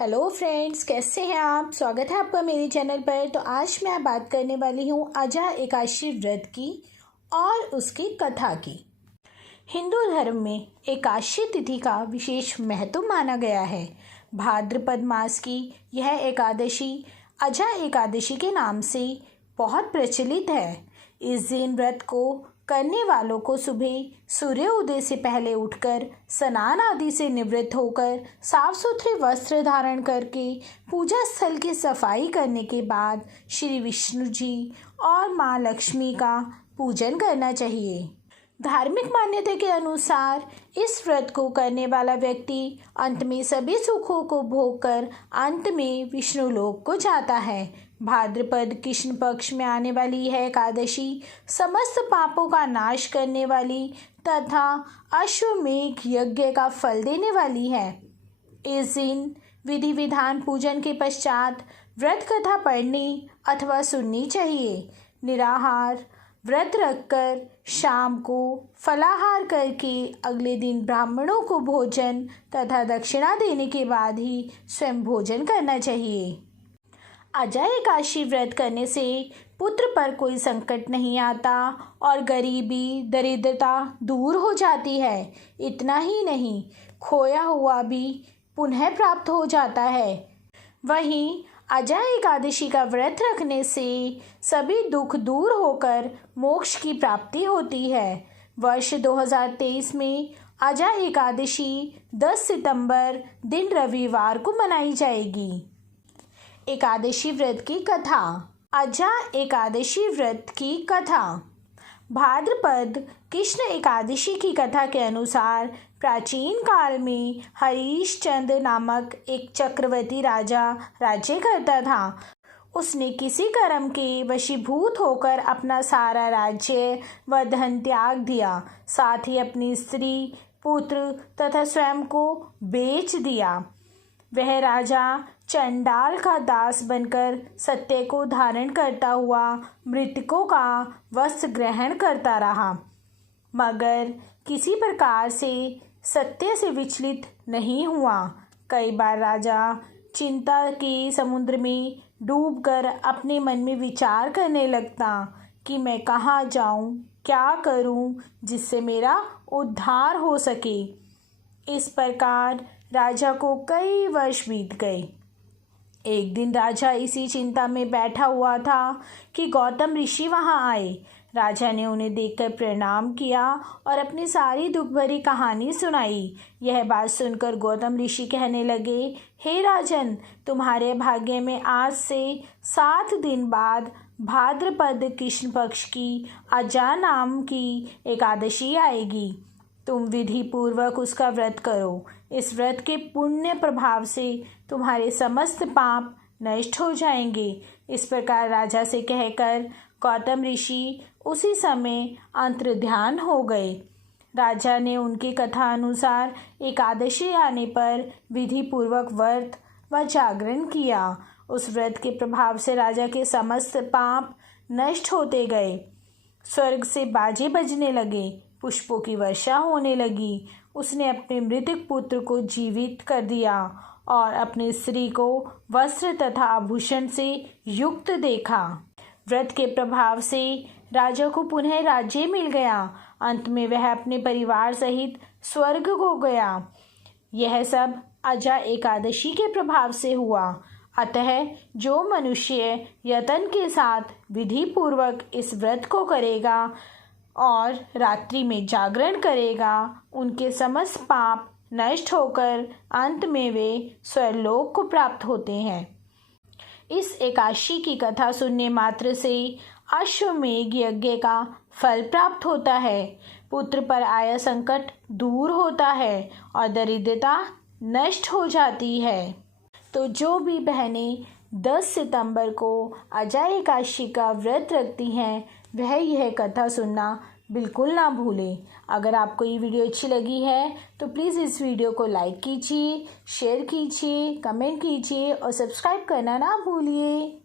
Hello friends, कैसे हैं आप। स्वागत है आपका मेरे चैनल पर। तो आज मैं बात करने वाली हूँ आजा एकादशी व्रत की और उसकी कथा की। हिंदू धर्म में एकादशी तिथि का विशेष महत्व माना गया है। भाद्रपद मास की यह एकादशी आजा एकादशी के नाम से बहुत प्रचलित है। इस दिन व्रत को करने वालों को सुबह सूर्योदय से पहले उठकर स्नान आदि से निवृत्त होकर साफ सुथरे वस्त्र धारण करके पूजा स्थल की सफाई करने के बाद श्री विष्णु जी और माँ लक्ष्मी का पूजन करना चाहिए। धार्मिक मान्यता के अनुसार इस व्रत को करने वाला व्यक्ति अंत में सभी सुखों को भोग कर अंत में विष्णु लोक को जाता है। भाद्रपद कृष्ण पक्ष में आने वाली यह एकादशी समस्त पापों का नाश करने वाली तथा अश्वमेघ यज्ञ का फल देने वाली है। इस दिन विधि विधान पूजन के पश्चात व्रत कथा पढ़नी अथवा सुननी चाहिए। निराहार व्रत रखकर शाम को फलाहार करके अगले दिन ब्राह्मणों को भोजन तथा दक्षिणा देने के बाद ही स्वयं भोजन करना चाहिए। आजा एकादशी व्रत करने से पुत्र पर कोई संकट नहीं आता और गरीबी दरिद्रता दूर हो जाती है। इतना ही नहीं, खोया हुआ भी पुनः प्राप्त हो जाता है। वहीं आजा एकादशी का व्रत रखने से सभी दुख दूर होकर मोक्ष की प्राप्ति होती है। वर्ष 2023 में आजा एकादशी 10 सितंबर दिन रविवार को मनाई जाएगी। एकादशी व्रत की कथा। आजा एकादशी व्रत की कथा। भाद्रपद कृष्ण एकादशी की कथा के अनुसार प्राचीन काल में हरिश्चंद्र नामक एक चक्रवर्ती राजा राज्य करता था। उसने किसी कर्म के वशीभूत होकर अपना सारा राज्य व धन त्याग दिया, साथ ही अपनी स्त्री पुत्र तथा स्वयं को बेच दिया। वह राजा चंडाल का दास बनकर सत्य को धारण करता हुआ मृतकों का वस्त्र ग्रहण करता रहा, मगर किसी प्रकार से सत्य से विचलित नहीं हुआ। कई बार राजा चिंता के समुद्र में डूबकर अपने मन में विचार करने लगता कि मैं कहाँ जाऊँ, क्या करूँ जिससे मेरा उद्धार हो सके। इस प्रकार राजा को कई वर्ष बीत गए। एक दिन राजा इसी चिंता में बैठा हुआ था कि गौतम ऋषि वहां आए। राजा ने उन्हें देखकर प्रणाम किया और अपनी सारी दुख भरी कहानी सुनाई। यह बात सुनकर गौतम ऋषि कहने लगे, हे राजन, तुम्हारे भाग्य में आज से 7 दिन बाद भाद्रपद कृष्ण पक्ष की आजा नाम की एकादशी आएगी। तुम विधि पूर्वक उसका व्रत करो। इस व्रत के पुण्य प्रभाव से तुम्हारे समस्त पाप नष्ट हो जाएंगे। इस प्रकार राजा से कहकर गौतम ऋषि उसी समय अंतर्ध्यान हो गए। राजा ने उनकी कथा अनुसार एकादशी आने पर विधि पूर्वक व्रत व जागरण किया। उस व्रत के प्रभाव से राजा के समस्त पाप नष्ट होते गए। स्वर्ग से बाजे बजने लगे, पुष्पों की वर्षा होने लगी। उसने अपने मृतक पुत्र को जीवित कर दिया और अपनी स्त्री को वस्त्र तथा आभूषण से युक्त देखा। व्रत के प्रभाव से राजा को पुनः राज्य मिल गया। अंत में वह अपने परिवार सहित स्वर्ग को गया। यह सब आजा एकादशी के प्रभाव से हुआ। अतः जो मनुष्य यत्न के साथ विधि पूर्वक इस व्रत को करेगा और रात्रि में जागरण करेगा, उनके समस्त पाप नष्ट होकर अंत में वे स्वर्गलोक को प्राप्त होते हैं। इस एकादशी की कथा सुनने मात्र से अश्वमेघ यज्ञ का फल प्राप्त होता है, पुत्र पर आया संकट दूर होता है और दरिद्रता नष्ट हो जाती है। तो जो भी बहनें 10 सितंबर को आजा एकादशी का व्रत रखती हैं, वह यह कथा सुनना बिल्कुल ना भूलें। अगर आपको ये वीडियो अच्छी लगी है तो प्लीज़ इस वीडियो को लाइक कीजिए, शेयर कीजिए, कमेंट कीजिए और सब्सक्राइब करना ना भूलिए।